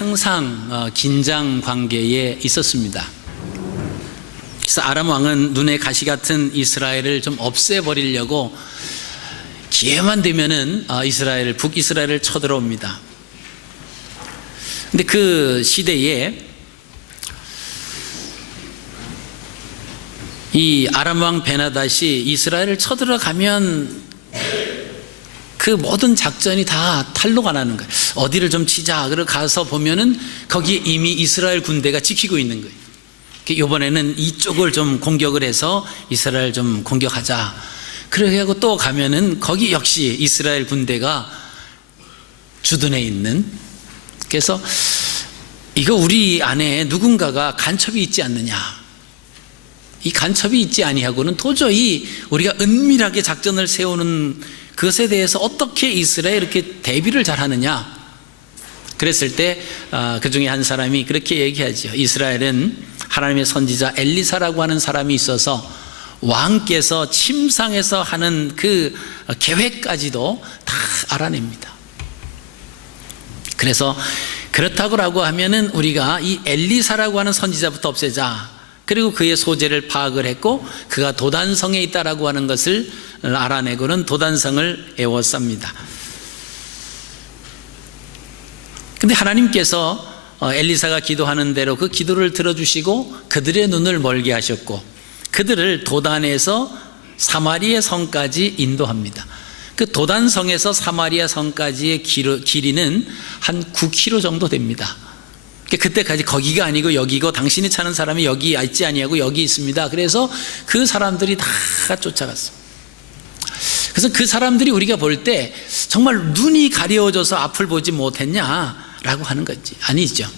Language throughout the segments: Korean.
항상 긴장 관계에 있었습니다. 그래서 아람 왕은 눈에 가시 같은 이스라엘을 좀 없애버리려고 기회만 되면은 북이스라엘을 쳐들어옵니다. 근데 그 시대에 이 아람 왕 베나닷이 이스라엘을 쳐들어가면 그 모든 작전이 다 탈로가 나는 거예요. 어디를 좀 치자. 그러고 가서 보면은 거기에 이미 이스라엘 군대가 지키고 있는 거예요. 이번에는 이쪽을 좀 공격을 해서 이스라엘 좀 공격하자. 그렇게 하고 또 가면은 거기 역시 이스라엘 군대가 주둔해 있는. 그래서 이거 우리 안에 누군가가 간첩이 있지 않느냐. 이 간첩이 있지 아니하고는 도저히 우리가 은밀하게 작전을 세우는 그것에 대해서 어떻게 이스라엘이 이렇게 대비를 잘하느냐. 그랬을 때 그 중에 한 사람이 그렇게 얘기하죠. 이스라엘은 하나님의 선지자 엘리사라고 하는 사람이 있어서 왕께서 침상에서 하는 그 계획까지도 다 알아냅니다. 그래서 그렇다고 하면은 우리가 이 엘리사라고 하는 선지자부터 없애자. 그리고 그의 소재를 파악을 했고 그가 도단성에 있다라고 하는 것을 알아내고는 도단성을 에워쌉니다. 근데 하나님께서 엘리사가 기도하는 대로 그 기도를 들어주시고 그들의 눈을 멀게 하셨고 그들을 도단에서 사마리아 성까지 인도합니다. 그 도단성에서 사마리아 성까지의 길이는 한 9km 정도 됩니다. 그때까지 거기가 아니고 여기고 당신이 찾는 사람이 여기 있지 아니하고 여기 있습니다. 그래서 그 사람들이 다 쫓아갔어요. 그래서 그 사람들이 우리가 볼 때 정말 눈이 가려워져서 앞을 보지 못했냐라고 하는 거지. 아니죠.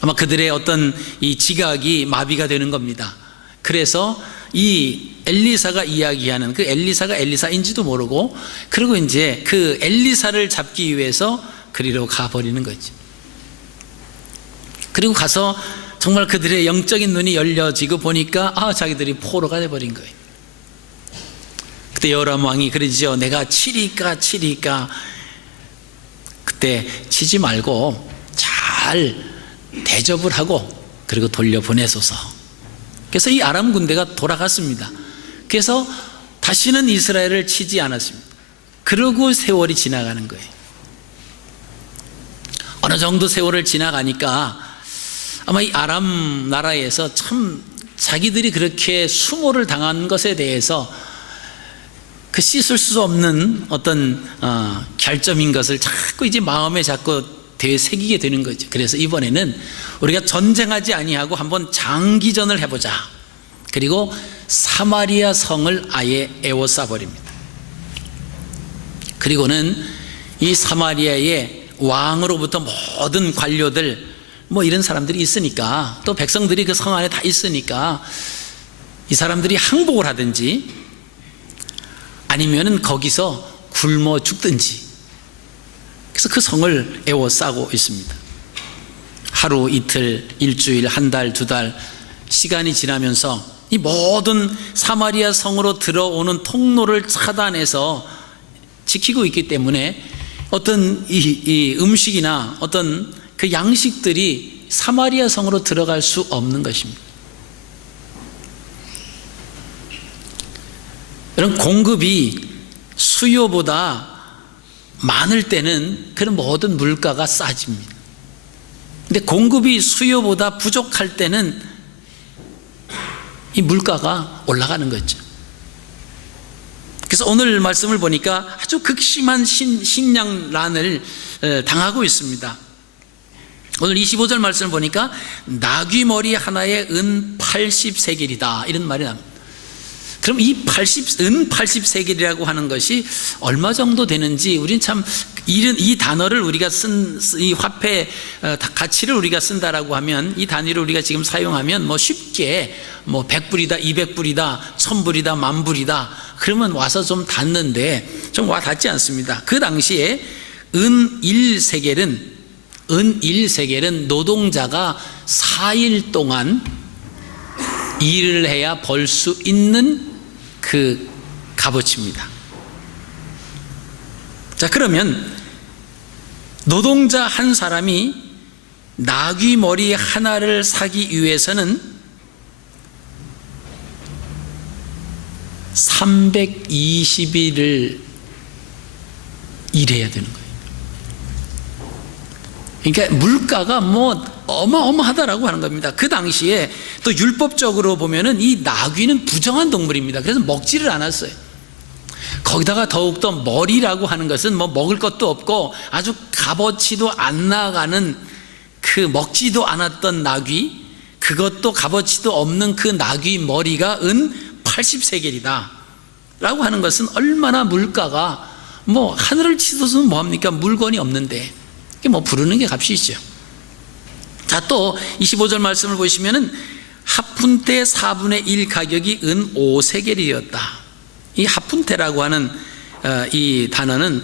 아마 그들의 어떤 이 지각이 마비가 되는 겁니다. 그래서 이 엘리사가 이야기하는 그 엘리사가 엘리사인지도 모르고 그리고 이제 그 엘리사를 잡기 위해서 그리로 가버리는 거지. 그리고 가서 정말 그들의 영적인 눈이 열려지고 보니까 자기들이 포로가 돼버린 거예요. 그때 여호람 왕이 그러지요. 내가 치리까. 그때 치지 말고 잘 대접을 하고 그리고 돌려보내소서. 그래서 이 아람 군대가 돌아갔습니다. 그래서 다시는 이스라엘을 치지 않았습니다. 그러고 세월이 지나가는 거예요. 어느 정도 세월을 지나가니까 아마 이 아람 나라에서 참 자기들이 그렇게 수모를 당한 것에 대해서 그 씻을 수 없는 어떤 결점인 것을 자꾸 이제 마음에 자꾸 되새기게 되는 거죠. 그래서 이번에는 우리가 전쟁하지 아니하고 한번 장기전을 해보자. 그리고 사마리아 성을 아예 에워싸 버립니다. 그리고는 이 사마리아의 왕으로부터 모든 관료들 이런 사람들이 있으니까 또 백성들이 그 성 안에 다 있으니까 이 사람들이 항복을 하든지 아니면은 거기서 굶어 죽든지. 그래서 그 성을 에워싸고 있습니다. 하루, 이틀, 일주일, 한 달, 두 달 시간이 지나면서 이 모든 사마리아 성으로 들어오는 통로를 차단해서 지키고 있기 때문에 어떤 이 음식이나 어떤 그 양식들이 사마리아 성으로 들어갈 수 없는 것입니다. 이런 공급이 수요보다 많을 때는 그런 모든 물가가 싸집니다. 근데 공급이 수요보다 부족할 때는 이 물가가 올라가는 거죠. 그래서 오늘 말씀을 보니까 아주 극심한 식량난을 당하고 있습니다. 오늘 25절 말씀을 보니까 나귀머리 하나에 은 80세겔이다 이런 말이 납니다. 그럼 이 은 80세겔이라고 하는 것이 얼마 정도 되는지 우리는 참 이 단어를 우리가 쓴 이 화폐 가치를 우리가 쓴다라고 하면 이 단위를 우리가 지금 사용하면 쉽게 100불이다 200불이다 1000불이다 10,000불이다 그러면 와서 좀 닿는데 좀 와 닿지 않습니다. 그 당시에 은 1세겔은 노동자가 4일 동안 일을 해야 벌 수 있는 그 값어치입니다. 자, 그러면 노동자 한 사람이 나귀 머리 하나를 사기 위해서는 320일을 일해야 되는 거예요. 그러니까 물가가 뭐 어마어마하다라고 하는 겁니다. 그 당시에 또 율법적으로 보면은 이 나귀는 부정한 동물입니다. 그래서 먹지를 않았어요. 거기다가 더욱더 머리라고 하는 것은 뭐 먹을 것도 없고 아주 값어치도 안 나가는 그 먹지도 않았던 나귀, 그것도 값어치도 없는 그 나귀 머리가 은 80세겔이다 라고 하는 것은 얼마나 물가가 뭐 하늘을 치솟으면 뭐합니까? 물건이 없는데 뭐 부르는 게 값이죠. 자, 또 25절 말씀을 보시면은 하푼테 4분의 1 가격이 은 5세겔이었다. 이 하푼테라고 하는 이 단어는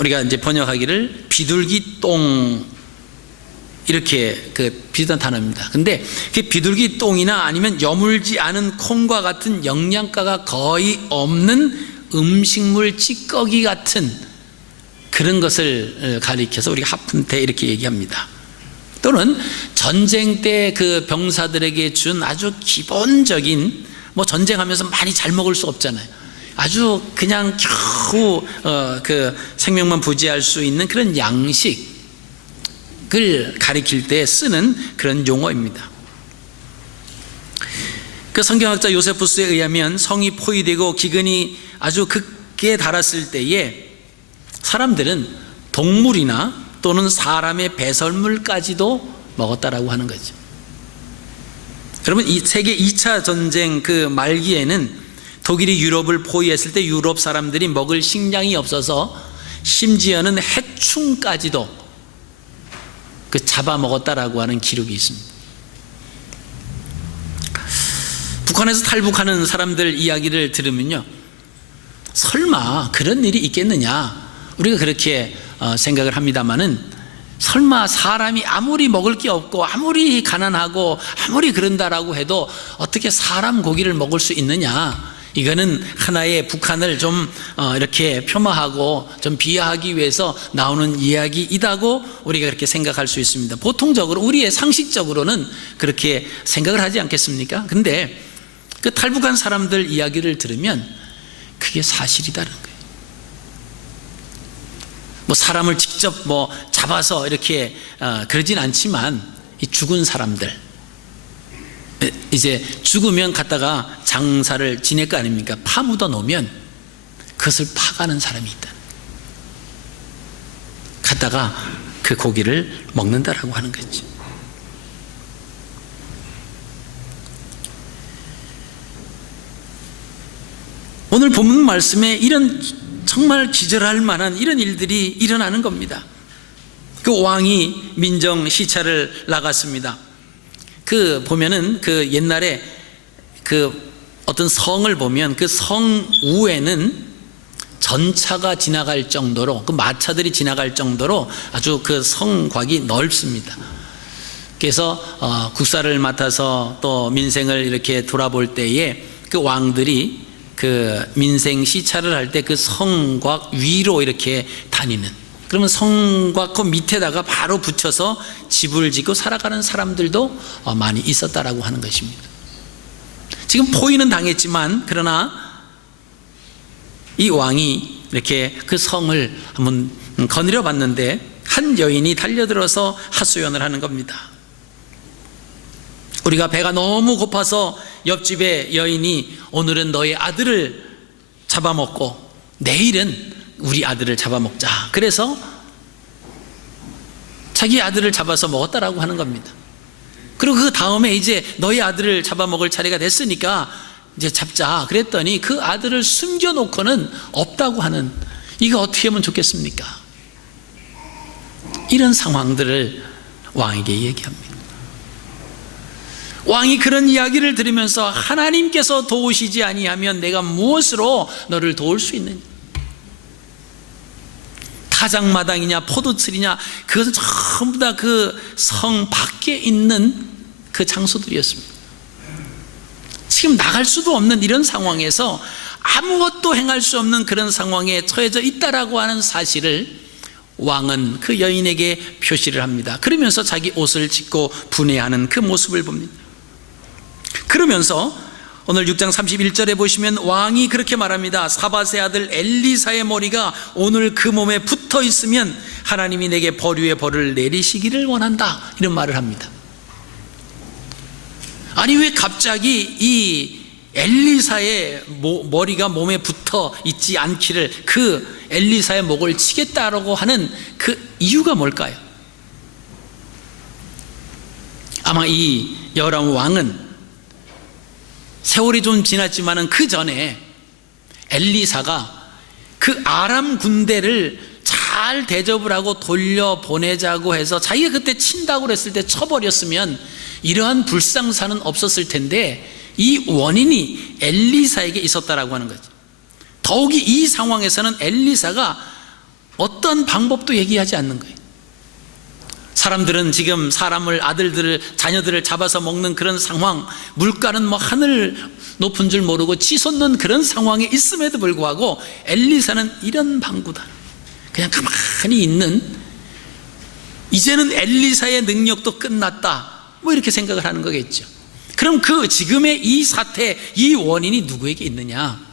우리가 이제 번역하기를 비둘기 똥 이렇게 그 비슷한 단어입니다. 근데 그 비둘기 똥이나 아니면 여물지 않은 콩과 같은 영양가가 거의 없는 음식물 찌꺼기 같은 그런 것을 가리켜서 우리가 하푼테 이렇게 얘기합니다. 또는 전쟁 때 그 병사들에게 준 아주 기본적인, 뭐 전쟁하면서 많이 잘 먹을 수 없잖아요. 아주 그냥 겨우 그 생명만 부지할 수 있는 그런 양식을 가리킬 때 쓰는 그런 용어입니다. 그 성경학자 요세푸스에 의하면 성이 포위되고 기근이 아주 극에 달했을 때에 사람들은 동물이나 또는 사람의 배설물까지도 먹었다라고 하는 거죠. 여러분, 이 세계 2차 전쟁 그 말기에는 독일이 유럽을 포위했을 때 유럽 사람들이 먹을 식량이 없어서 심지어는 해충까지도 그 잡아먹었다라고 하는 기록이 있습니다. 북한에서 탈북하는 사람들 이야기를 들으면요, 설마 그런 일이 있겠느냐 우리가 그렇게 생각을 합니다마는, 설마 사람이 아무리 먹을 게 없고 아무리 가난하고 아무리 그런다라고 해도 어떻게 사람 고기를 먹을 수 있느냐, 이거는 하나의 북한을 좀 이렇게 폄하하고 좀 비하하기 위해서 나오는 이야기이다고 우리가 그렇게 생각할 수 있습니다. 보통적으로 우리의 상식적으로는 그렇게 생각을 하지 않겠습니까? 근데 그 탈북한 사람들 이야기를 들으면 그게 사실이다는 거예요. 뭐 사람을 직접 뭐 잡아서 이렇게 그러진 않지만, 이 죽은 사람들, 이제 죽으면 갖다가 장사를 지낼 거 아닙니까? 파묻어 놓으면 그것을 파가는 사람이 있다. 갖다가 그 고기를 먹는다라고 하는 거죠. 오늘 본문 말씀에 이런 정말 기절할 만한 이런 일들이 일어나는 겁니다. 그 왕이 민정 시찰을 나갔습니다. 그 보면은 그 옛날에 그 어떤 성을 보면 그 성 우에는 전차가 지나갈 정도로, 그 마차들이 지나갈 정도로 아주 그 성곽이 넓습니다. 그래서 국사를 맡아서 또 민생을 이렇게 돌아볼 때에 그 왕들이 그 민생 시찰을 할 때 그 성곽 위로 이렇게 다니는, 그러면 성곽 그 밑에다가 바로 붙여서 집을 짓고 살아가는 사람들도 많이 있었다라고 하는 것입니다. 지금 포위는 당했지만, 그러나 이 왕이 이렇게 그 성을 한번 거느려 봤는데 한 여인이 달려들어서 하소연을 하는 겁니다. 우리가 배가 너무 고파서 옆집의 여인이 오늘은 너의 아들을 잡아먹고 내일은 우리 아들을 잡아먹자, 그래서 자기 아들을 잡아서 먹었다라고 하는 겁니다. 그리고 그 다음에 이제 너의 아들을 잡아먹을 차례가 됐으니까 이제 잡자 그랬더니 그 아들을 숨겨놓고는 없다고 하는, 이거 어떻게 하면 좋겠습니까? 이런 상황들을 왕에게 얘기합니다. 왕이 그런 이야기를 들으면서 하나님께서 도우시지 아니하면 내가 무엇으로 너를 도울 수 있느냐? 타작마당이냐 포도틀이냐, 그것은 전부 다 그 성 밖에 있는 그 장소들이었습니다. 지금 나갈 수도 없는 이런 상황에서 아무것도 행할 수 없는 그런 상황에 처해져 있다라고 하는 사실을 왕은 그 여인에게 표시를 합니다. 그러면서 자기 옷을 찢고 분해하는 그 모습을 봅니다. 그러면서 오늘 6장 31절에 보시면 왕이 그렇게 말합니다. 사밧의 아들 엘리사의 머리가 오늘 그 몸에 붙어 있으면 하나님이 내게 벌유의 벌을 내리시기를 원한다, 이런 말을 합니다. 아니, 왜 갑자기 이 엘리사의 머리가 몸에 붙어 있지 않기를, 그 엘리사의 목을 치겠다라고 하는 그 이유가 뭘까요? 아마 이 여호람 왕은 세월이 좀 지났지만은 그 전에 엘리사가 그 아람 군대를 잘 대접을 하고 돌려보내자고 해서 자기가 그때 친다고 그랬을 때 쳐버렸으면 이러한 불상사는 없었을 텐데, 이 원인이 엘리사에게 있었다라고 하는 거죠. 더욱이 이 상황에서는 엘리사가 어떤 방법도 얘기하지 않는 거예요. 사람들은 지금 사람을, 아들들을, 자녀들을 잡아서 먹는 그런 상황, 물가는 뭐 하늘 높은 줄 모르고 치솟는 그런 상황에 있음에도 불구하고 엘리사는 이런 방구다, 그냥 가만히 있는, 이제는 엘리사의 능력도 끝났다, 뭐 이렇게 생각을 하는 거겠죠. 그럼 그 지금의 이 사태, 이 원인이 누구에게 있느냐?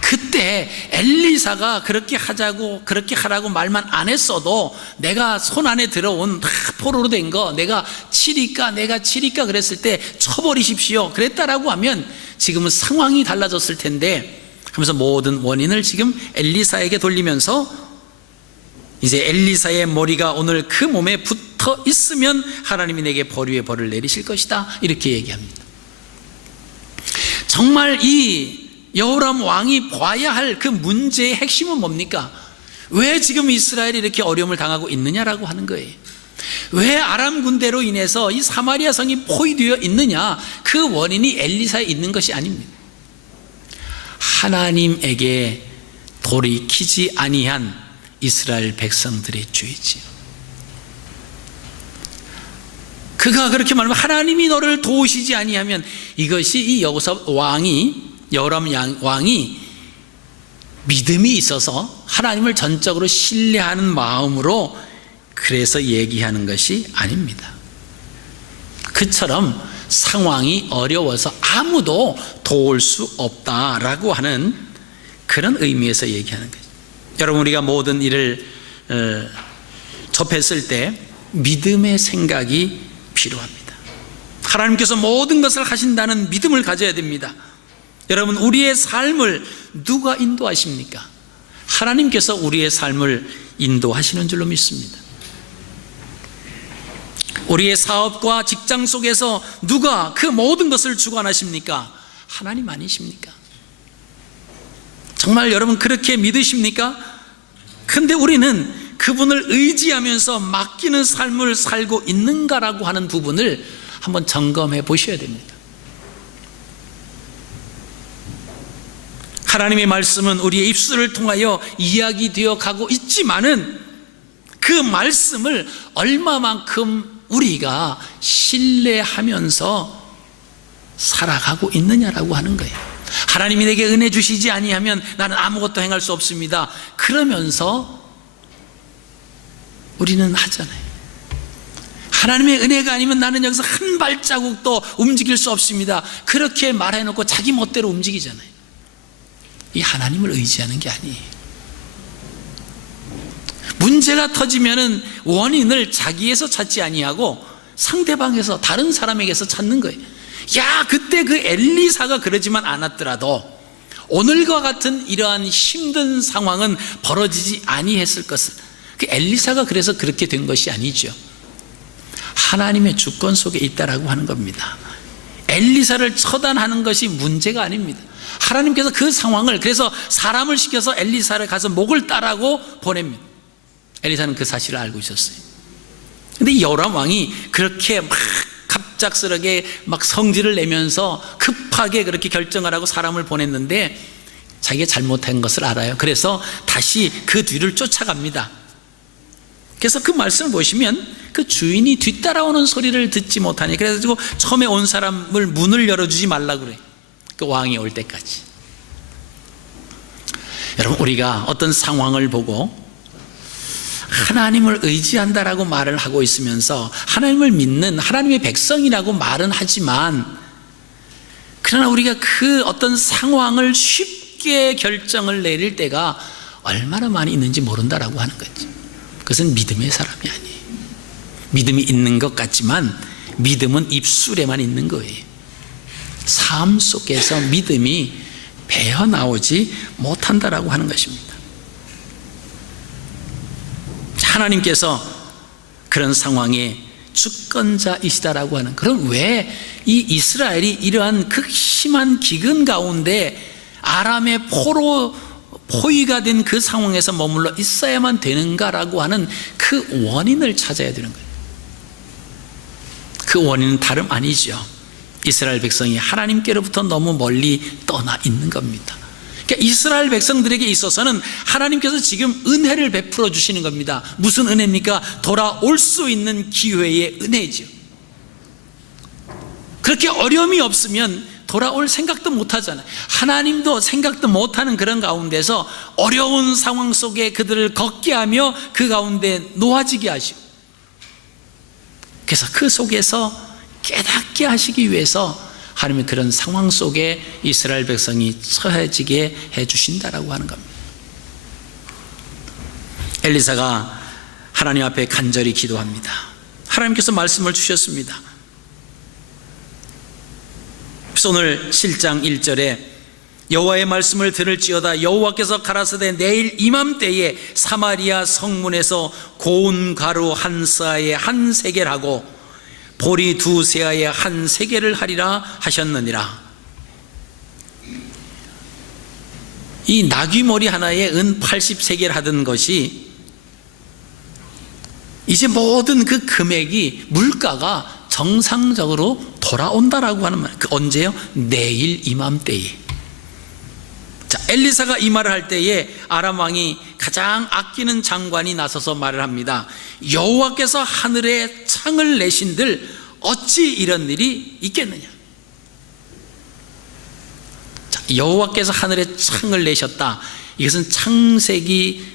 그때 엘리사가 그렇게 하자고, 그렇게 하라고 말만 안 했어도 내가 손 안에 들어온 다 포로로 된 거 내가 치리까 그랬을 때 쳐버리십시오 그랬다라고 하면 지금은 상황이 달라졌을 텐데, 하면서 모든 원인을 지금 엘리사에게 돌리면서 이제 엘리사의 머리가 오늘 그 몸에 붙어 있으면 하나님이 내게 벌유의 벌을 내리실 것이다, 이렇게 얘기합니다. 정말 이 여호람 왕이 봐야 할 그 문제의 핵심은 뭡니까? 왜 지금 이스라엘이 이렇게 어려움을 당하고 있느냐라고 하는 거예요. 왜 아람 군대로 인해서 이 사마리아 성이 포위되어 있느냐? 그 원인이 엘리사에 있는 것이 아닙니다. 하나님에게 돌이키지 아니한 이스라엘 백성들의 죄지요. 그가 그렇게 말하면 하나님이 너를 도우시지 아니하면, 이것이 이 여호람 왕이 믿음이 있어서 하나님을 전적으로 신뢰하는 마음으로 그래서 얘기하는 것이 아닙니다. 그처럼 상황이 어려워서 아무도 도울 수 없다라고 하는 그런 의미에서 얘기하는 거죠. 여러분, 우리가 모든 일을 접했을 때 믿음의 생각이 필요합니다. 하나님께서 모든 것을 하신다는 믿음을 가져야 됩니다. 여러분, 우리의 삶을 누가 인도하십니까? 하나님께서 우리의 삶을 인도하시는 줄로 믿습니다. 우리의 사업과 직장 속에서 누가 그 모든 것을 주관하십니까? 하나님 아니십니까? 정말 여러분 그렇게 믿으십니까? 근데 우리는 그분을 의지하면서 맡기는 삶을 살고 있는가라고 하는 부분을 한번 점검해 보셔야 됩니다. 하나님의 말씀은 우리의 입술을 통하여 이야기되어 가고 있지만은 그 말씀을 얼마만큼 우리가 신뢰하면서 살아가고 있느냐라고 하는 거예요. 하나님이 내게 은혜 주시지 아니하면 나는 아무것도 행할 수 없습니다, 그러면서 우리는 하잖아요. 하나님의 은혜가 아니면 나는 여기서 한 발자국도 움직일 수 없습니다, 그렇게 말해놓고 자기 멋대로 움직이잖아요. 이 하나님을 의지하는 게 아니에요. 문제가 터지면은 원인을 자기에서 찾지 아니하고 상대방에서, 다른 사람에게서 찾는 거예요. 야, 그때 그 엘리사가 그러지만 않았더라도 오늘과 같은 이러한 힘든 상황은 벌어지지 아니했을 것을. 그 엘리사가 그래서 그렇게 된 것이 아니죠. 하나님의 주권 속에 있다라고 하는 겁니다. 엘리사를 처단하는 것이 문제가 아닙니다. 하나님께서 그 상황을, 그래서 사람을 시켜서 엘리사를 가서 목을 따라고 보냅니다. 엘리사는 그 사실을 알고 있었어요. 근데 여호람 왕이 그렇게 막 갑작스럽게 막 성질을 내면서 급하게 그렇게 결정하라고 사람을 보냈는데 자기가 잘못한 것을 알아요. 그래서 다시 그 뒤를 쫓아갑니다. 그래서 그 말씀을 보시면 그 주인이 뒤따라오는 소리를 듣지 못하니, 그래가지고 처음에 온 사람을 문을 열어주지 말라고 그래, 그 왕이 올 때까지. 여러분, 우리가 어떤 상황을 보고 하나님을 의지한다라고 말을 하고 있으면서 하나님을 믿는 하나님의 백성이라고 말은 하지만, 그러나 우리가 그 어떤 상황을 쉽게 결정을 내릴 때가 얼마나 많이 있는지 모른다라고 하는 거지. 그것은 믿음의 사람이 아니에요. 믿음이 있는 것 같지만 믿음은 입술에만 있는 거예요. 삶 속에서 믿음이 배어 나오지 못한다라고 하는 것입니다. 하나님께서 그런 상황에 주권자이시다라고 하는, 그럼 왜 이 이스라엘이 이러한 극심한 기근 가운데 아람의 포위가 된 그 상황에서 머물러 있어야만 되는가라고 하는 그 원인을 찾아야 되는 거예요. 그 원인은 다름 아니죠. 이스라엘 백성이 하나님께로부터 너무 멀리 떠나 있는 겁니다. 그러니까 이스라엘 백성들에게 있어서는 하나님께서 지금 은혜를 베풀어 주시는 겁니다. 무슨 은혜입니까? 돌아올 수 있는 기회의 은혜죠. 그렇게 어려움이 없으면 돌아올 생각도 못하잖아요. 하나님도 생각도 못하는 그런 가운데서 어려운 상황 속에 그들을 걷게 하며 그 가운데 놓아지게 하시고, 그래서 그 속에서 깨닫게 하시기 위해서 하나님의 그런 상황 속에 이스라엘 백성이 처해지게 해주신다라고 하는 겁니다. 엘리사가 하나님 앞에 간절히 기도합니다. 하나님께서 말씀을 주셨습니다. 그래서 오늘 7장 1절에 여호와의 말씀을 들을지어다 여호와께서 가라사대 내일 이맘때에 사마리아 성문에서 고운 가루 한 스아에 한 세겔하고 보리 두 세아에 한 세겔을 하리라 하셨느니라. 이 나귀머리 하나에 은 80세겔 하던 것이 이제 모든 그 금액이 물가가 정상적으로 돌아온다라고 하는 말. 그 언제요? 내일 이맘때에. 자, 엘리사가 이 말을 할 때에 아람 왕이 가장 아끼는 장관이 나서서 말을 합니다. 여호와께서 하늘에 창을 내신들 어찌 이런 일이 있겠느냐. 자, 여호와께서 하늘에 창을 내셨다. 이것은 창세기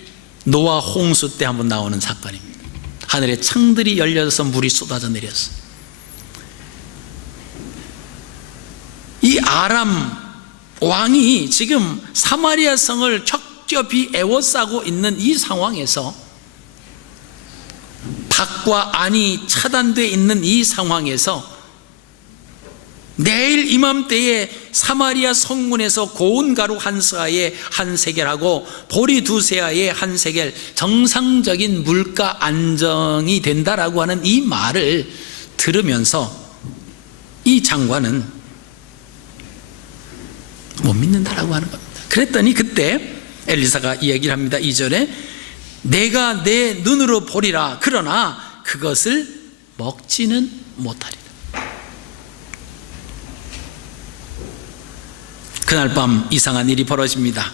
노아 홍수 때 한번 나오는 사건입니다. 하늘에 창들이 열려서 물이 쏟아져 내렸어. 이 아람 왕이 지금 사마리아 성을 겹겹이 에워싸고 있는 이 상황에서, 밖과 안이 차단되어 있는 이 상황에서 내일 이맘때에 사마리아 성문에서 고운 가루 한 스아에 한 세겔하고 보리 두 세아에 한 세겔, 정상적인 물가 안정이 된다라고 하는 이 말을 들으면서 이 장관은 못 믿는다라고 하는 겁니다. 그랬더니 그때 엘리사가 이 얘기를 합니다. 2절에 내가 내 눈으로 보리라 그러나 그것을 먹지는 못하리라. 그날 밤 이상한 일이 벌어집니다.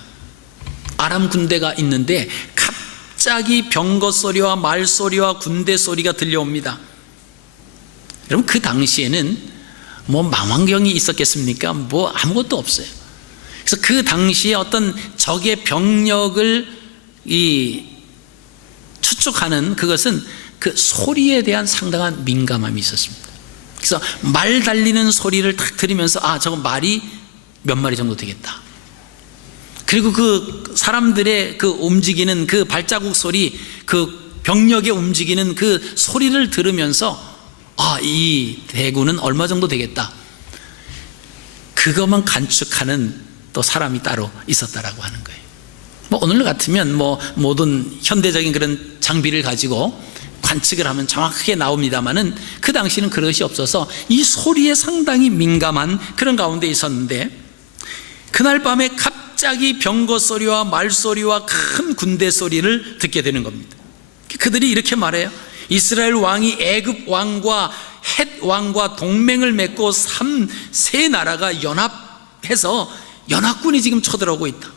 아람 군대가 있는데 갑자기 병거 소리와 말 소리와 군대 소리가 들려옵니다. 여러분, 그 당시에는 뭐 망원경이 있었겠습니까? 뭐 아무것도 없어요. 그래서 그 당시에 어떤 적의 병력을 추측하는 그것은 그 소리에 대한 상당한 민감함이 있었습니다. 그래서 말 달리는 소리를 딱 들으면서 저거 말이 몇 마리 정도 되겠다. 그리고 그 사람들의 그 움직이는 그 발자국 소리, 그 병력의 움직이는 그 소리를 들으면서 이 대군은 얼마 정도 되겠다. 그것만 관측하는 또 사람이 따로 있었다라고 하는 거예요. 뭐 오늘 같으면 뭐 모든 현대적인 그런 장비를 가지고 관측을 하면 정확하게 나옵니다만은 그 당시는 그것이 없어서 이 소리에 상당히 민감한 그런 가운데 있었는데, 그날 밤에 갑자기 병거 소리와 말 소리와 큰 군대 소리를 듣게 되는 겁니다. 그들이 이렇게 말해요. 이스라엘 왕이 애굽 왕과 헷 왕과 동맹을 맺고 세 나라가 연합해서 연합군이 지금 쳐들어오고 있다.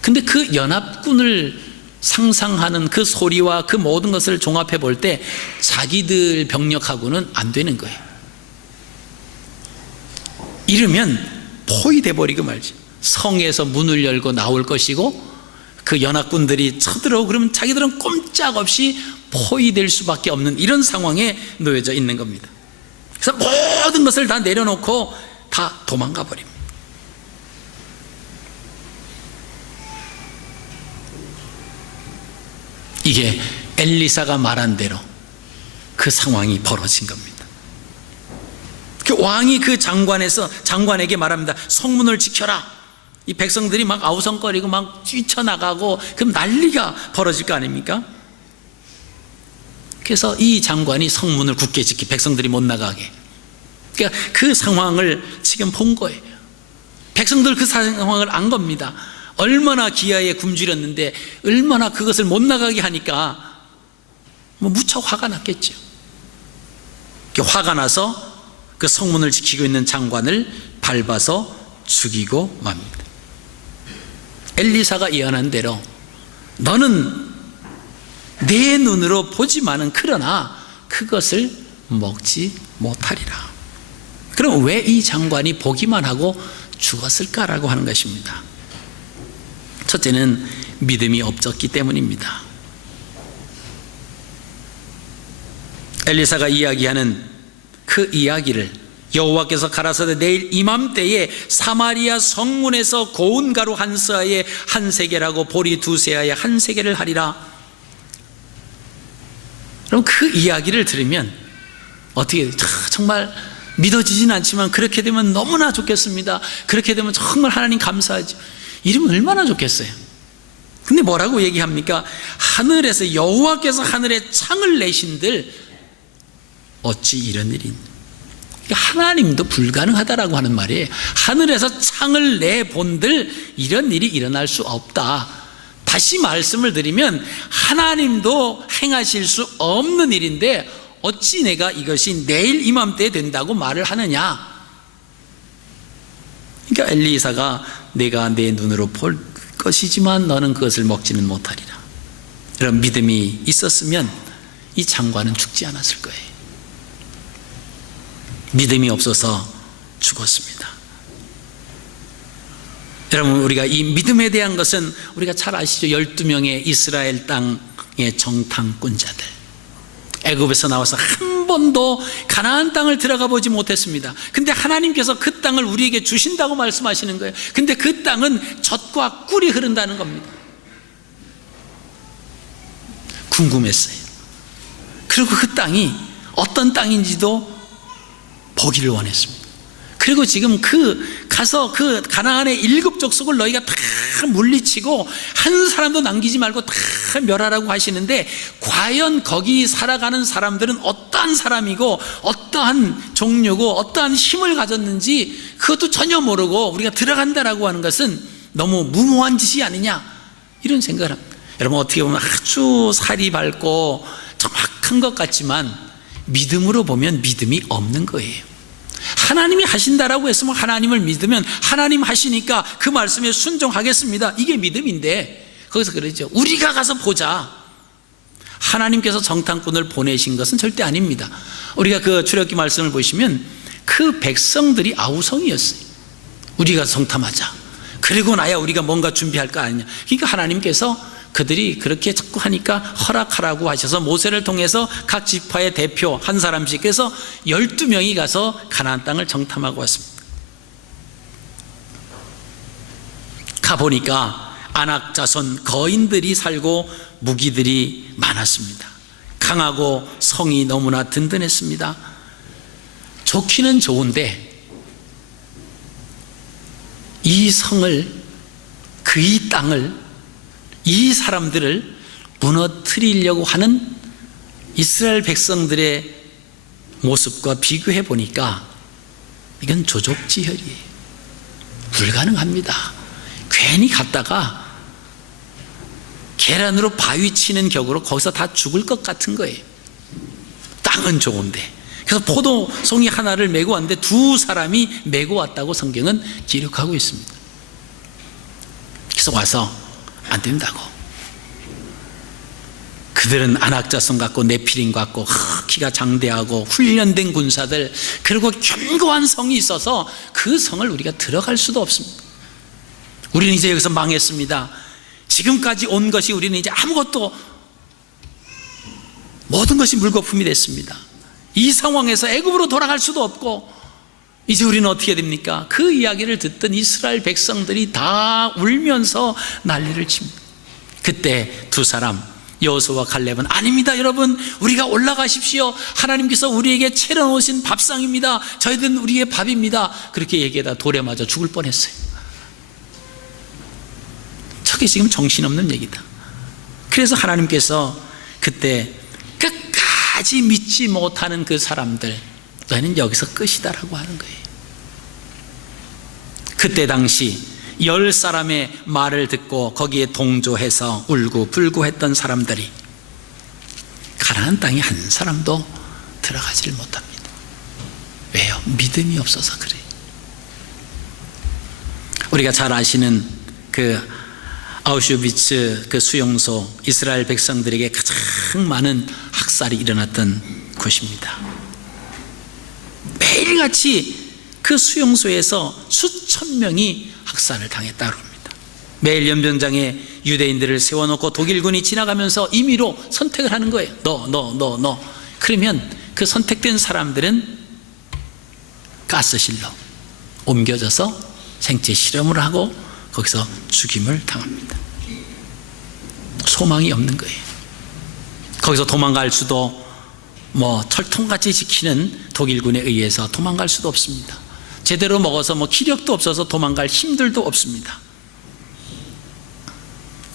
근데 그 연합군을 상상하는 그 소리와 그 모든 것을 종합해 볼 때 자기들 병력하고는 안 되는 거예요. 이러면 포위돼 버리고 말지. 성에서 문을 열고 나올 것이고 그 연합군들이 쳐들어오고 그러면 자기들은 꼼짝없이 포위될 수밖에 없는 이런 상황에 놓여져 있는 겁니다. 그래서 모든 것을 다 내려놓고 다 도망가 버립니다. 이게 엘리사가 말한 대로 그 상황이 벌어진 겁니다. 그 왕이 그 장관에게 말합니다. 성문을 지켜라. 이 백성들이 막 아우성거리고 막 뛰쳐나가고 그럼 난리가 벌어질 거 아닙니까? 그래서 이 장관이 성문을 굳게 지키 백성들이 못 나가게. 그러니까 그 상황을 지금 본 거예요. 백성들 그 상황을 안 겁니다. 얼마나 기아에 굶주렸는데 얼마나 그것을 못 나가게 하니까 무척 화가 났겠죠. 화가 나서 그 성문을 지키고 있는 장관을 밟아서 죽이고 맙니다. 엘리사가 예언한 대로 너는 내 눈으로 보지만은 그러나 그것을 먹지 못하리라. 그럼 왜 이 장관이 보기만 하고 죽었을까라고 하는 것입니다. 첫째는 믿음이 없었기 때문입니다. 엘리사가 이야기하는 그 이야기를 여호와께서 가라사대 내일 이맘때에 사마리아 성문에서 고운 가루 한 스아에 한 세겔하고 보리 두 세아에 한 세겔을 하리라. 그럼 그 이야기를 들으면 어떻게 정말 믿어지진 않지만 그렇게 되면 너무나 좋겠습니다. 그렇게 되면 정말 하나님 감사하죠. 이러면 얼마나 좋겠어요. 근데 뭐라고 얘기합니까? 하늘에서 여호와께서 하늘에 창을 내신들 어찌 이런 일이 하나님도 불가능하다라고 하는 말이에요. 하늘에서 창을 내본들 이런 일이 일어날 수 없다. 다시 말씀을 드리면 하나님도 행하실 수 없는 일인데 어찌 내가 이것이 내일 이맘때에 된다고 말을 하느냐. 그러니까 엘리사가 내가 내 눈으로 볼 것이지만 너는 그것을 먹지는 못하리라. 이런 믿음이 있었으면 이 장관은 죽지 않았을 거예요. 믿음이 없어서 죽었습니다. 여러분, 우리가 이 믿음에 대한 것은 우리가 잘 아시죠? 12명의 이스라엘 땅의 정탐꾼자들, 애굽에서 나와서 한 번도 가나안 땅을 들어가 보지 못했습니다. 근데 하나님께서 그 땅을 우리에게 주신다고 말씀하시는 거예요. 근데 그 땅은 젖과 꿀이 흐른다는 겁니다. 궁금했어요. 그리고 그 땅이 어떤 땅인지도 보기를 원했습니다. 그리고 지금 가서 그 가나안의 7족속을 너희가 다 물리치고 한 사람도 남기지 말고 다 멸하라고 하시는데 과연 거기 살아가는 사람들은 어떠한 사람이고 어떠한 종류고 어떠한 힘을 가졌는지 그것도 전혀 모르고 우리가 들어간다라고 하는 것은 너무 무모한 짓이 아니냐, 이런 생각을 합니다. 여러분, 어떻게 보면 아주 살이 밝고 정확한 것 같지만 믿음으로 보면 믿음이 없는 거예요. 하나님이 하신다라고 했으면 하나님을 믿으면 하나님 하시니까 그 말씀에 순종하겠습니다, 이게 믿음인데 거기서 그러죠. 우리가 가서 보자. 하나님께서 정탐꾼을 보내신 것은 절대 아닙니다. 우리가 그 출애굽기 말씀을 보시면 그 백성들이 아우성이었어요. 우리가 정탐하자. 그리고 나야 우리가 뭔가 준비할 거 아니냐. 그러니까 하나님께서 그들이 그렇게 자꾸 하니까 허락하라고 하셔서 모세를 통해서 각 지파의 대표 한 사람씩, 그래서 12명이 가서 가나안 땅을 정탐하고 왔습니다. 가보니까 아낙 자손 거인들이 살고 무기들이 많았습니다. 강하고 성이 너무나 든든했습니다. 좋기는 좋은데 이 성을, 이 땅을, 이 사람들을 무너뜨리려고 하는 이스라엘 백성들의 모습과 비교해 보니까 이건 조족지혈이에요. 불가능합니다. 괜히 갔다가 계란으로 바위 치는 격으로 거기서 다 죽을 것 같은 거예요. 땅은 좋은데. 그래서 포도송이 하나를 메고 왔는데 2사람이 메고 왔다고 성경은 기록하고 있습니다. 그래서 와서 안 된다고. 그들은 안악자손 같고 네피림 같고 키가 장대하고 훈련된 군사들, 그리고 견고한 성이 있어서 그 성을 우리가 들어갈 수도 없습니다. 우리는 이제 여기서 망했습니다. 지금까지 온 것이 우리는 이제 아무것도, 모든 것이 물거품이 됐습니다. 이 상황에서 애굽으로 돌아갈 수도 없고 이제 우리는 어떻게 됩니까? 그 이야기를 듣던 이스라엘 백성들이 다 울면서 난리를 칩니다. 그때 두 사람, 여호수아와 갈렙은 아닙니다 여러분, 우리가 올라가십시오. 하나님께서 우리에게 차려놓으신 밥상입니다. 저희들은 우리의 밥입니다. 그렇게 얘기하다 돌에 맞아 죽을 뻔했어요. 저게 지금 정신없는 얘기다. 그래서 하나님께서 그때 끝까지 믿지 못하는 그 사람들, 너희는 여기서 끝이다라고 하는 거예요. 그때 당시 10사람의 말을 듣고 거기에 동조해서 울고불고 했던 사람들이 가나안 땅에 한 사람도 들어가지를 못합니다. 왜요? 믿음이 없어서 그래요. 우리가 잘 아시는 그 아우슈비츠 그 수용소, 이스라엘 백성들에게 가장 많은 학살이 일어났던 곳입니다. 매일같이 그 수용소에서 수천 명이 학살을 당했다고 합니다. 매일 연병장에 유대인들을 세워놓고 독일군이 지나가면서 임의로 선택을 하는 거예요. 너. 그러면 그 선택된 사람들은 가스실로 옮겨져서 생체 실험을 하고 거기서 죽임을 당합니다. 소망이 없는 거예요. 거기서 도망갈 수도, 철통같이 지키는 독일군에 의해서 도망갈 수도 없습니다. 제대로 먹어서 기력도 없어서 도망갈 힘들도 없습니다.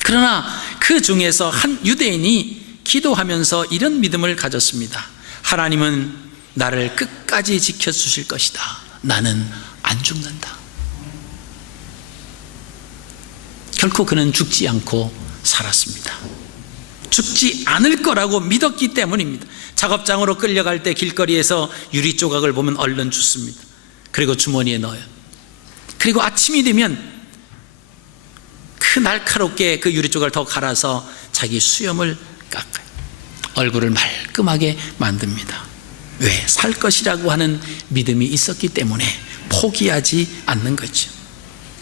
그러나 그 중에서 한 유대인이 기도하면서 이런 믿음을 가졌습니다. 하나님은 나를 끝까지 지켜주실 것이다. 나는 안 죽는다. 결코 그는 죽지 않고 살았습니다. 죽지 않을 거라고 믿었기 때문입니다. 작업장으로 끌려갈 때 길거리에서 유리 조각을 보면 얼른 줍습니다. 그리고 주머니에 넣어요. 그리고 아침이 되면 그 날카롭게 그 유리 조각을 더 갈아서 자기 수염을 깎아요. 얼굴을 말끔하게 만듭니다. 왜? 살 것이라고 하는 믿음이 있었기 때문에 포기하지 않는 거죠.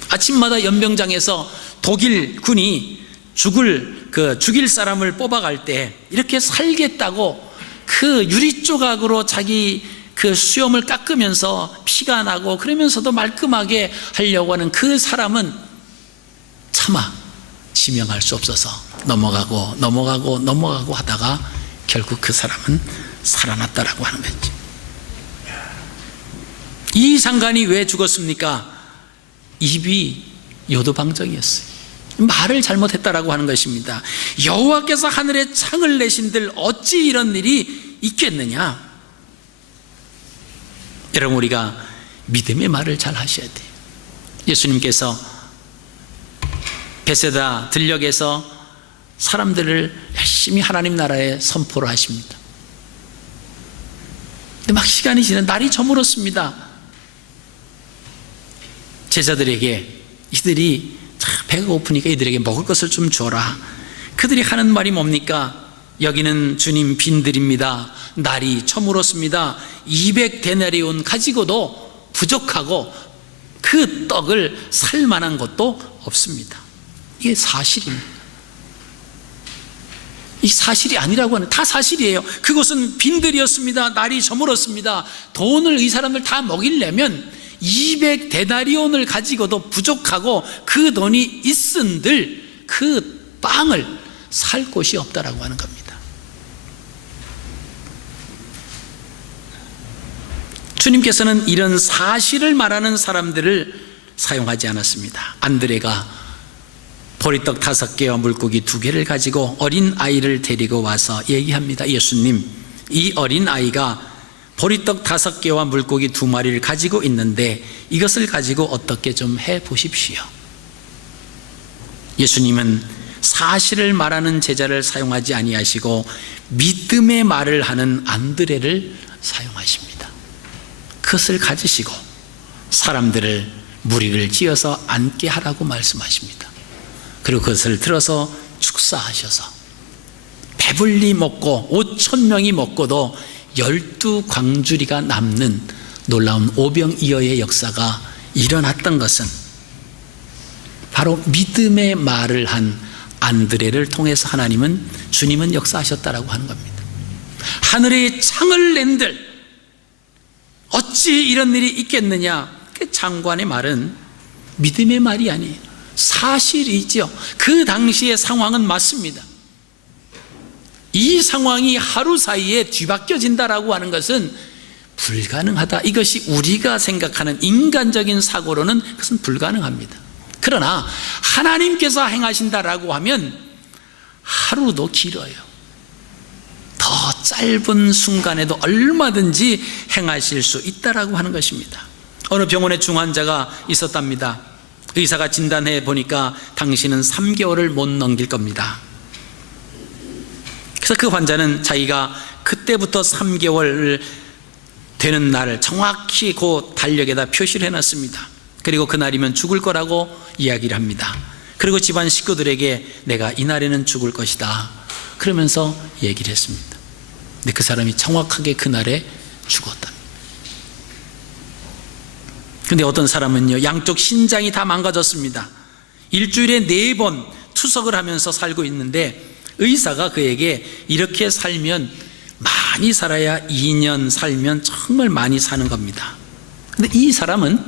아침마다 연병장에서 독일 군이 죽일 사람을 뽑아갈 때 이렇게 살겠다고 그 유리 조각으로 자기 그 수염을 깎으면서 피가 나고 그러면서도 말끔하게 하려고 하는 그 사람은 차마 지명할 수 없어서 넘어가고 하다가 결국 그 사람은 살아났다라고 하는 거죠. 이 장관이 왜 죽었습니까? 입이 요도방정이었어요. 말을 잘못했다라고 하는 것입니다. 여호와께서 하늘에 창을 내신들 어찌 이런 일이 있겠느냐? 여러분, 우리가 믿음의 말을 잘 하셔야 돼요. 예수님께서 베세다 들녘에서 사람들을 열심히 하나님 나라에 선포를 하십니다. 근데 막 시간이 지나 날이 저물었습니다. 제자들에게 이들이 배가 고프니까 이들에게 먹을 것을 좀 줘라. 그들이 하는 말이 뭡니까? 여기는 주님 빈들입니다. 날이 저물었습니다. 200데나리온 가지고도 부족하고 그 떡을 살 만한 것도 없습니다. 이게 사실입니다. 이 사실이 아니라고 하는, 다 사실이에요. 그것은 빈들이었습니다. 날이 저물었습니다. 돈을 이 사람들 다 먹이려면 200데나리온을 가지고도 부족하고 그 돈이 있은들 그 빵을 살 곳이 없다라고 하는 겁니다. 주님께서는 이런 사실을 말하는 사람들을 사용하지 않았습니다. 안드레가 보리떡 5개와 물고기 2개를 가지고 어린 아이를 데리고 와서 얘기합니다. 예수님, 이 어린 아이가 보리떡 5개와 물고기 2마리를 가지고 있는데 이것을 가지고 어떻게 좀 해보십시오. 예수님은 사실을 말하는 제자를 사용하지 아니하시고 믿음의 말을 하는 안드레를 사용하십니다. 그것을 가지시고 사람들을 무리를 지어서 앉게 하라고 말씀하십니다. 그리고 그것을 들어서 축사하셔서 배불리 먹고 5,000명이 먹고도 12광주리가 남는 놀라운 오병이어의 역사가 일어났던 것은 바로 믿음의 말을 한 안드레를 통해서 주님은 역사하셨다라고 하는 겁니다. 하늘에 창을 낸들 어찌 이런 일이 있겠느냐? 그 장관의 말은 믿음의 말이 아니에요. 사실이죠. 그 당시의 상황은 맞습니다. 이 상황이 하루 사이에 뒤바뀌어진다라고 하는 것은 불가능하다. 이것이 우리가 생각하는 인간적인 사고로는 그것은 불가능합니다. 그러나 하나님께서 행하신다라고 하면 하루도 길어요. 더 짧은 순간에도 얼마든지 행하실 수 있다라고 하는 것입니다. 어느 병원에 중환자가 있었답니다. 의사가 진단해 보니까 당신은 3개월을 못 넘길 겁니다. 그래서 그 환자는 자기가 그때부터 3개월 되는 날을 정확히 그 달력에다 표시를 해놨습니다. 그리고 그날이면 죽을 거라고 이야기를 합니다. 그리고 집안 식구들에게 내가 이날에는 죽을 것이다 그러면서 얘기를 했습니다. 근데 그 사람이 정확하게 그날에 죽었답니다. 근데 어떤 사람은요, 양쪽 신장이 다 망가졌습니다. 일주일에 4번 투석을 하면서 살고 있는데 의사가 그에게 이렇게 살면 많이 살아야 2년 살면 정말 많이 사는 겁니다. 근데 이 사람은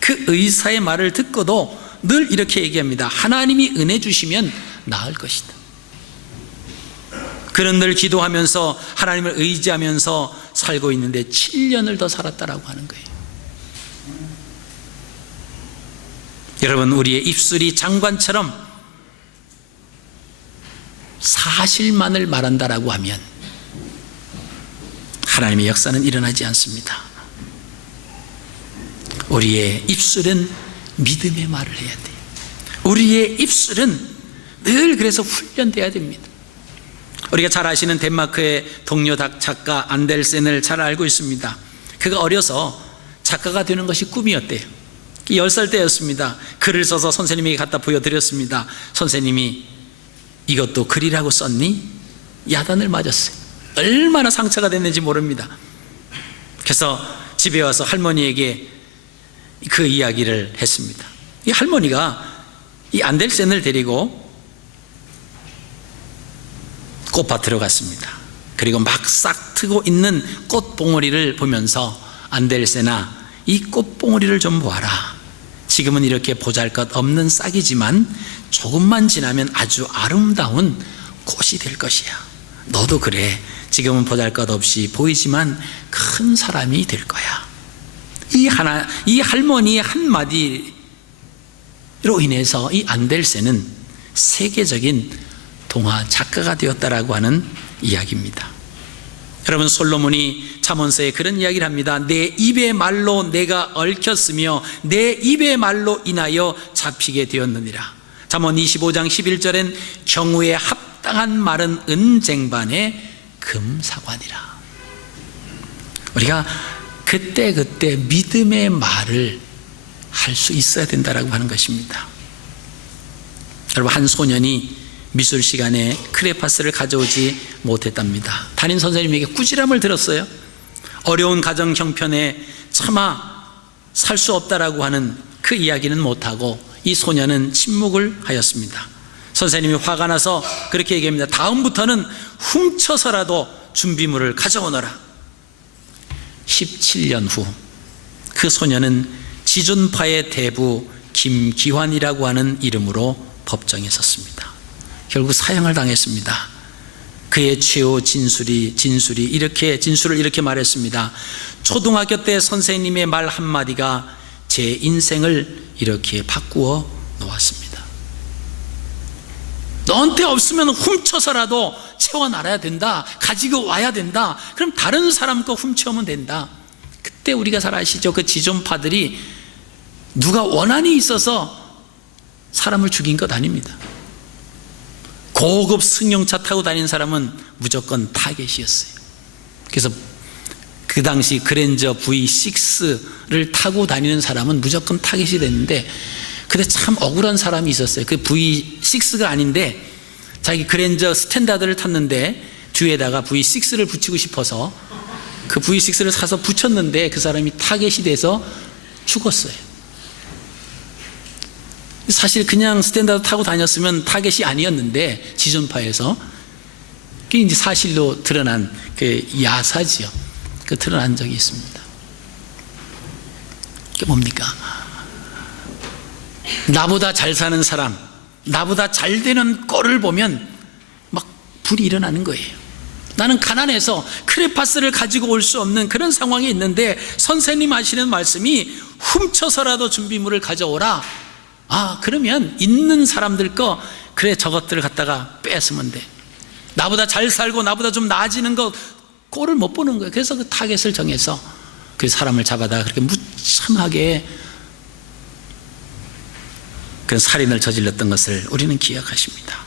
그 의사의 말을 듣고도 늘 이렇게 얘기합니다. 하나님이 은혜 주시면 나을 것이다. 그는 늘 기도하면서 하나님을 의지하면서 살고 있는데 7년을 더 살았다라고 하는 거예요. 여러분, 우리의 입술이 장관처럼 사실만을 말한다라고 하면 하나님의 역사는 일어나지 않습니다. 우리의 입술은 믿음의 말을 해야 돼요. 우리의 입술은 늘 그래서 훈련돼야 됩니다. 우리가 잘 아시는 덴마크의 동료 작가 안델센을 잘 알고 있습니다. 그가 어려서 작가가 되는 것이 꿈이었대요. 10살 때였습니다. 글을 써서 선생님에게 갖다 보여드렸습니다. 선생님이 이것도 글이라고 썼니? 야단을 맞았어요. 얼마나 상처가 됐는지 모릅니다. 그래서 집에 와서 할머니에게 그 이야기를 했습니다. 이 할머니가 이 안델센을 데리고 꽃밭으로 갔습니다. 그리고 막 싹 트고 있는 꽃봉오리를 보면서 안델센아, 이 꽃봉오리를 좀 보아라. 지금은 이렇게 보잘것없는 싹이지만 조금만 지나면 아주 아름다운 꽃이 될 것이야. 너도 그래. 지금은 보잘것없이 보이지만 큰 사람이 될 거야. 이 할머니의 한마디로 인해서 이 안델센은 세계적인 동화 작가가 되었다라고 하는 이야기입니다. 여러분, 솔로몬이 잠언서에 그런 이야기를 합니다. 내 입의 말로 내가 얽혔으며 내 입의 말로 인하여 잡히게 되었느니라. 잠언 25장 11절엔 경우에 합당한 말은 은쟁반에 금사관이라. 우리가 그때 믿음의 말을 할 수 있어야 된다라고 하는 것입니다. 여러분, 한 소년이 미술 시간에 크레파스를 가져오지 못했답니다. 담임 선생님에게 꾸지람을 들었어요. 어려운 가정 형편에 차마 살 수 없다라고 하는 그 이야기는 못하고 이 소년은 침묵을 하였습니다. 선생님이 화가 나서 그렇게 얘기합니다. 다음부터는 훔쳐서라도 준비물을 가져오너라. 17년 후 그 소년은 지존파의 대부 김기환이라고 하는 이름으로 법정에 섰습니다. 결국 사형을 당했습니다. 그의 최후 진술을 이렇게 말했습니다. 초등학교 때 선생님의 말 한마디가 제 인생을 이렇게 바꾸어 놓았습니다. 너한테 없으면 훔쳐서라도 채워나가야 된다. 가지고 와야 된다. 그럼 다른 사람 거 훔쳐오면 된다. 그때 우리가 잘 아시죠? 그 지존파들이 누가 원한이 있어서 사람을 죽인 것 아닙니다. 고급 승용차 타고 다니는 사람은 무조건 타겟이었어요. 그래서 그 당시 그랜저 V6를 타고 다니는 사람은 무조건 타겟이 됐는데, 근데 참 억울한 사람이 있었어요. 그 V6가 아닌데 자기 그랜저 스탠다드를 탔는데 뒤에다가 V6를 붙이고 싶어서 그 V6를 사서 붙였는데 그 사람이 타겟이 돼서 죽었어요. 사실 그냥 스탠다드 타고 다녔으면 타겟이 아니었는데 지존파에서 그게 이제 사실로 드러난 그 야사지요. 그 드러난 적이 있습니다. 그게 뭡니까? 나보다 잘 사는 사람, 나보다 잘 되는 꼴을 보면 막 불이 일어나는 거예요. 나는 가난해서 크레파스를 가지고 올 수 없는 그런 상황이 있는데 선생님 하시는 말씀이 훔쳐서라도 준비물을 가져오라. 아, 그러면 있는 사람들 거 그래 저것들을 갖다가 뺏으면 돼. 나보다 잘 살고 나보다 좀 나아지는 거 꼴을 못 보는 거예요. 그래서 그 타겟을 정해서 그 사람을 잡아다가 그렇게 무참하게 그런 살인을 저질렀던 것을 우리는 기억하십니다.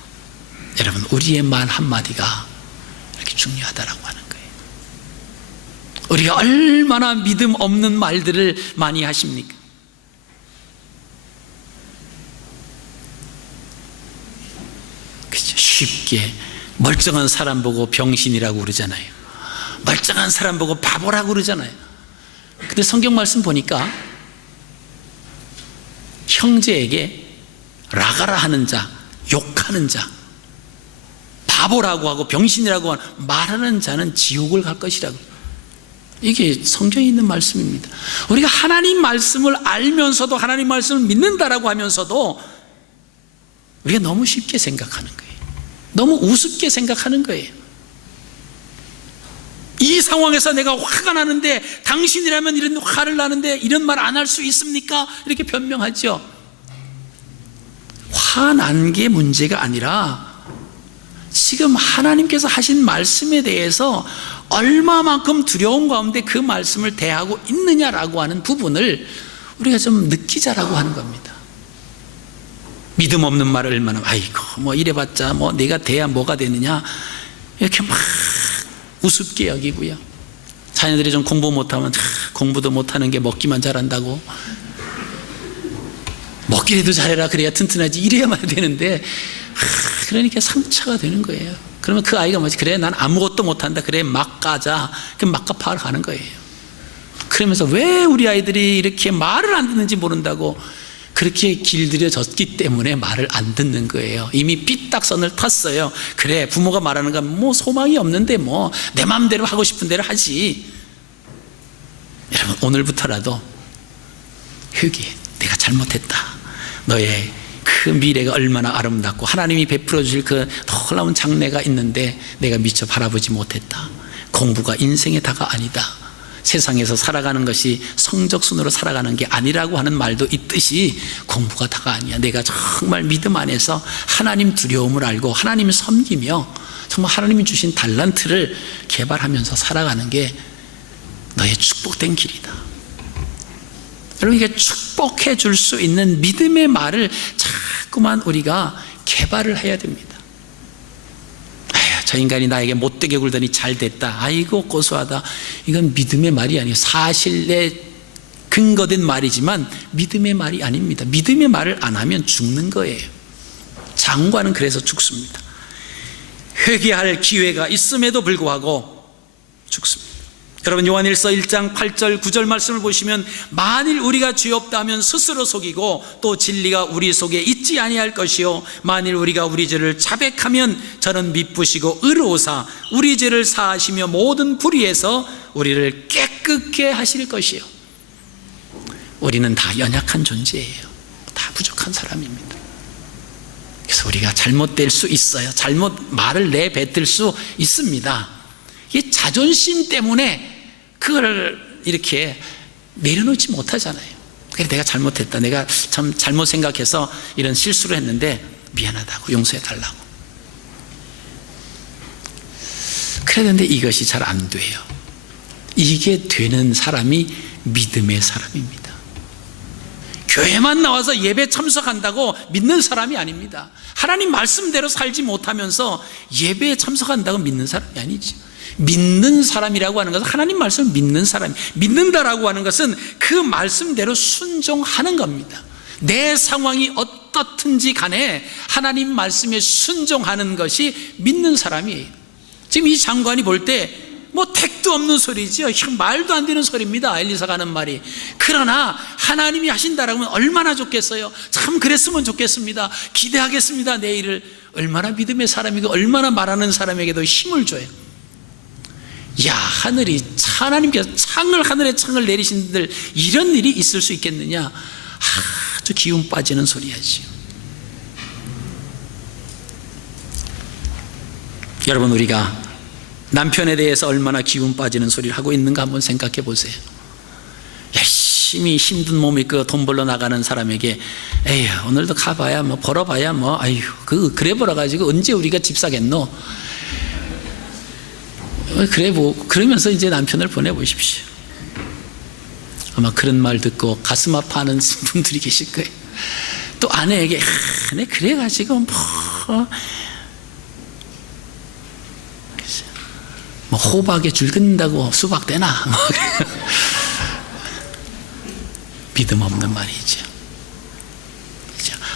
여러분, 우리의 말 한마디가 이렇게 중요하다라고 하는 거예요. 우리가 얼마나 믿음 없는 말들을 많이 하십니까? 그죠? 쉽게 멀쩡한 사람 보고 병신이라고 그러잖아요. 멀쩡한 사람 보고 바보라고 그러잖아요. 근데 성경 말씀 보니까 형제에게 라가라 하는 자, 욕하는 자, 바보라고 하고 병신이라고 말하는 자는 지옥을 갈 것이라고. 이게 성경에 있는 말씀입니다. 우리가 하나님 말씀을 알면서도 하나님 말씀을 믿는다라고 하면서도 우리가 너무 쉽게 생각하는 거예요. 너무 우습게 생각하는 거예요. 이 상황에서 내가 화가 나는데 당신이라면 이런 화를 나는데 이런 말 안 할 수 있습니까? 이렇게 변명하죠. 화난 게 문제가 아니라 지금 하나님께서 하신 말씀에 대해서 얼마만큼 두려움 가운데 그 말씀을 대하고 있느냐라고 하는 부분을 우리가 좀 느끼자라고 하는 겁니다. 믿음 없는 말을 얼마나, 아이고 뭐 이래봤자 뭐 내가 돼야 뭐가 되느냐 이렇게 막 우습게 여기고요. 자녀들이 좀 공부 못하면 공부도 못하는 게 먹기만 잘한다고, 먹기라도 잘해라 그래야 튼튼하지 이래야만 되는데 그러니까 상처가 되는 거예요. 그러면 그 아이가 뭐지? 그래 난 아무것도 못한다 그래 막 가자. 그럼 막가파를 가는 거예요. 그러면서 왜 우리 아이들이 이렇게 말을 안 듣는지 모른다고 그렇게 길들여졌기 때문에 말을 안 듣는 거예요. 이미 삐딱선을 탔어요. 그래 부모가 말하는 건 뭐 소망이 없는데 뭐 내 마음대로 하고 싶은 대로 하지. 여러분, 오늘부터라도 회개해. 내가 잘못했다. 너의 그 미래가 얼마나 아름답고 하나님이 베풀어 주실 그 놀라운 장래가 있는데 내가 미처 바라보지 못했다. 공부가 인생의 다가 아니다. 세상에서 살아가는 것이 성적순으로 살아가는 게 아니라고 하는 말도 있듯이 공부가 다가 아니야. 내가 정말 믿음 안에서 하나님 두려움을 알고 하나님을 섬기며 정말 하나님이 주신 달란트를 개발하면서 살아가는 게 너의 축복된 길이다. 여러분, 이게 축복해 줄 수 있는 믿음의 말을 자꾸만 우리가 개발을 해야 됩니다. 아휴, 저 인간이 나에게 못되게 굴더니 잘 됐다. 아이고 고소하다. 이건 믿음의 말이 아니에요. 사실에 근거된 말이지만 믿음의 말이 아닙니다. 믿음의 말을 안 하면 죽는 거예요. 장관은 그래서 죽습니다. 회개할 기회가 있음에도 불구하고 죽습니다. 여러분, 요한일서 1장 8절 9절 말씀을 보시면 만일 우리가 죄 없다 하면 스스로 속이고 또 진리가 우리 속에 있지 아니할 것이요 만일 우리가 우리 죄를 자백하면 저는 미쁘시고 의로우사 우리 죄를 사하시며 모든 불의에서 우리를 깨끗게 하실 것이요. 우리는 다 연약한 존재예요. 다 부족한 사람입니다. 그래서 우리가 잘못될 수 있어요. 잘못 말을 내뱉을 수 있습니다. 이 자존심 때문에 그걸 이렇게 내려놓지 못하잖아요. 그래 내가 잘못했다. 내가 참 잘못 생각해서 이런 실수를 했는데 미안하다고 용서해 달라고. 그랬는데 이것이 잘 안 돼요. 이게 되는 사람이 믿음의 사람입니다. 교회만 나와서 예배 참석한다고 믿는 사람이 아닙니다. 하나님 말씀대로 살지 못하면서 예배에 참석한다고 믿는 사람이 아니죠. 믿는 사람이라고 하는 것은 하나님 말씀을 믿는 사람, 믿는다라고 하는 것은 그 말씀대로 순종하는 겁니다. 내 상황이 어떻든지 간에 하나님 말씀에 순종하는 것이 믿는 사람이에요. 지금 이 장관이 볼 때 뭐 택도 없는 소리죠. 말도 안 되는 소리입니다, 엘리사가 하는 말이. 그러나 하나님이 하신다라고 하면 얼마나 좋겠어요. 참 그랬으면 좋겠습니다, 기대하겠습니다, 내일을. 얼마나 믿음의 사람이고 얼마나 말하는 사람에게도 힘을 줘요. 야, 하나님께서 하늘에 창을 내리신들 이런 일이 있을 수 있겠느냐. 아주 기운 빠지는 소리야지요. 여러분, 우리가 남편에 대해서 얼마나 기운 빠지는 소리를 하고 있는가 한번 생각해 보세요. 열심히 힘든 몸 있고 돈 벌러 나가는 사람에게 에휴, 오늘도 가봐야 뭐 벌어봐야 뭐 아유 그래 벌어가지고 언제 우리가 집 사겠노. 그래 뭐 그러면서 이제 남편을 보내보십시오. 아마 그런 말 듣고 가슴 아파하는 분들이 계실 거예요. 또 아내에게 내 그래가지고 뭐 호박에 줄 긋는다고 수박 되나. 믿음 없는 말이죠.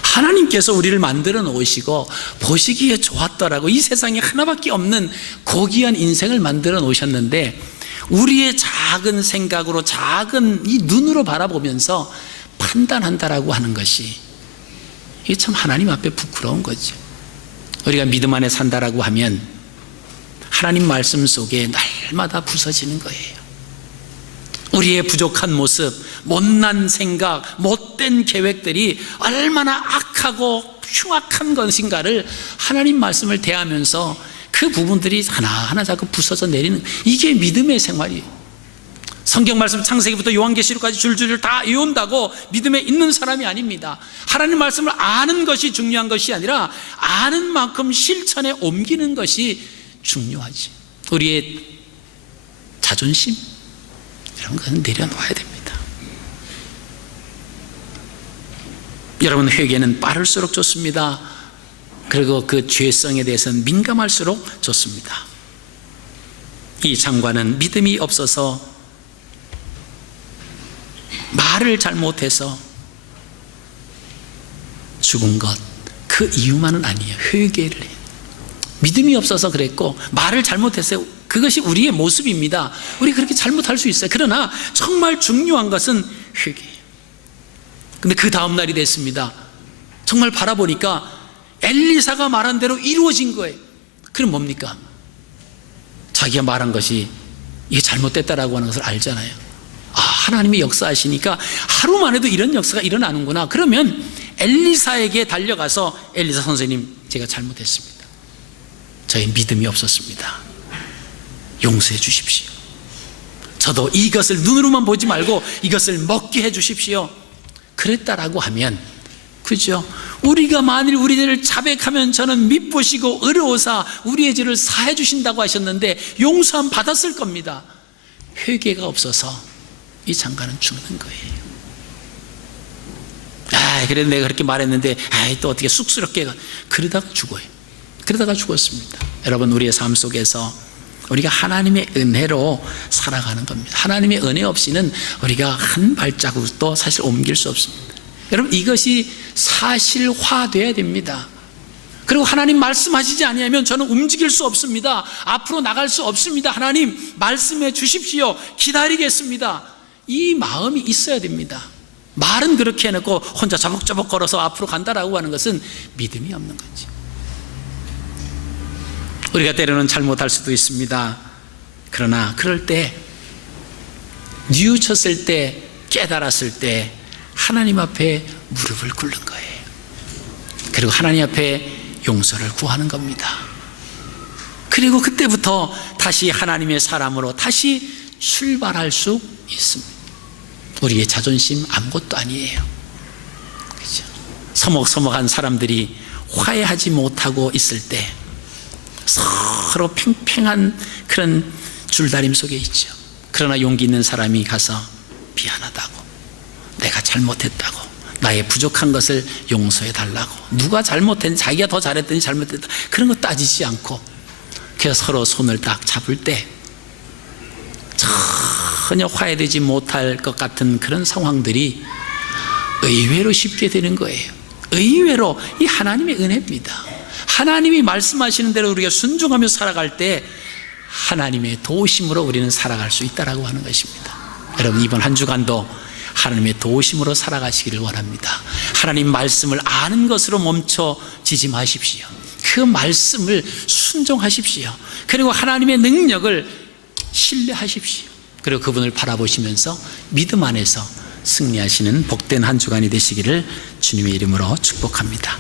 하나님께서 우리를 만들어 놓으시고 보시기에 좋았더라고 이 세상에 하나밖에 없는 고귀한 인생을 만들어 놓으셨는데 우리의 작은 생각으로 작은 이 눈으로 바라보면서 판단한다라고 하는 것이 이게 참 하나님 앞에 부끄러운 거죠. 우리가 믿음 안에 산다라고 하면 하나님 말씀 속에 날마다 부서지는 거예요. 우리의 부족한 모습, 못난 생각, 못된 계획들이 얼마나 악하고 흉악한 것인가를 하나님 말씀을 대하면서 그 부분들이 하나하나 자꾸 부서져 내리는, 이게 믿음의 생활이에요. 성경 말씀 창세기부터 요한계시록까지 줄줄 다 외운다고 믿음에 있는 사람이 아닙니다. 하나님 말씀을 아는 것이 중요한 것이 아니라 아는 만큼 실천에 옮기는 것이 중요하지. 우리의 자존심 이런 것은 내려놓아야 됩니다. 여러분, 회개는 빠를수록 좋습니다. 그리고 그 죄성에 대해서는 민감할수록 좋습니다. 이 장관은 믿음이 없어서 말을 잘못해서 죽은 것, 그 이유만은 아니에요. 회개를 해요. 믿음이 없어서 그랬고 말을 잘못했어요. 그것이 우리의 모습입니다. 우리 그렇게 잘못할 수 있어요. 그러나 정말 중요한 것은 회개예요. 근데 그 다음 날이 됐습니다. 정말 바라보니까 엘리사가 말한 대로 이루어진 거예요. 그럼 뭡니까? 자기가 말한 것이 이게 잘못됐다라고 하는 것을 알잖아요. 아, 하나님이 역사하시니까 하루만 해도 이런 역사가 일어나는구나. 그러면 엘리사에게 달려가서 엘리사 선생님, 제가 잘못했습니다. 저희 믿음이 없었습니다. 용서해 주십시오. 저도 이것을 눈으로만 보지 말고 이것을 먹게 해 주십시오. 그랬다라고 하면, 그죠? 우리가 만일 우리 죄를 자백하면 저는 미쁘시고 의로우사 우리의 죄를 사해 주신다고 하셨는데 용서함 받았을 겁니다. 회개가 없어서 이 장관은 죽는 거예요. 아, 그래도 내가 그렇게 말했는데 또 어떻게 쑥스럽게, 그러다가 죽어요. 그러다가 죽었습니다. 여러분, 우리의 삶 속에서 우리가 하나님의 은혜로 살아가는 겁니다. 하나님의 은혜 없이는 우리가 한 발자국도 사실 옮길 수 없습니다. 여러분, 이것이 사실화돼야 됩니다. 그리고 하나님 말씀하시지 아니하면 저는 움직일 수 없습니다. 앞으로 나갈 수 없습니다. 하나님 말씀해 주십시오. 기다리겠습니다. 이 마음이 있어야 됩니다. 말은 그렇게 해놓고 혼자 저벅저벅 걸어서 앞으로 간다라고 하는 것은 믿음이 없는 거지. 우리가 때로는 잘못할 수도 있습니다. 그러나 그럴 때, 뉘우쳤을 때, 깨달았을 때 하나님 앞에 무릎을 꿇는 거예요. 그리고 하나님 앞에 용서를 구하는 겁니다. 그리고 그때부터 다시 하나님의 사람으로 다시 출발할 수 있습니다. 우리의 자존심 아무것도 아니에요. 그렇죠? 서먹서먹한 사람들이 화해하지 못하고 있을 때 서로 팽팽한 그런 줄다림 속에 있죠. 그러나 용기 있는 사람이 가서 미안하다고, 내가 잘못했다고, 나의 부족한 것을 용서해 달라고, 누가 잘못했는지, 자기가 더 잘했더니 잘못했다, 그런 거 따지지 않고 그래서 서로 손을 딱 잡을 때 전혀 화해되지 못할 것 같은 그런 상황들이 의외로 쉽게 되는 거예요. 의외로 이 하나님의 은혜입니다. 하나님이 말씀하시는 대로 우리가 순종하며 살아갈 때 하나님의 도우심으로 우리는 살아갈 수 있다라고 하는 것입니다. 여러분, 이번 한 주간도 하나님의 도우심으로 살아가시기를 원합니다. 하나님 말씀을 아는 것으로 멈춰지지 마십시오. 그 말씀을 순종하십시오. 그리고 하나님의 능력을 신뢰하십시오. 그리고 그분을 바라보시면서 믿음 안에서 승리하시는 복된 한 주간이 되시기를 주님의 이름으로 축복합니다.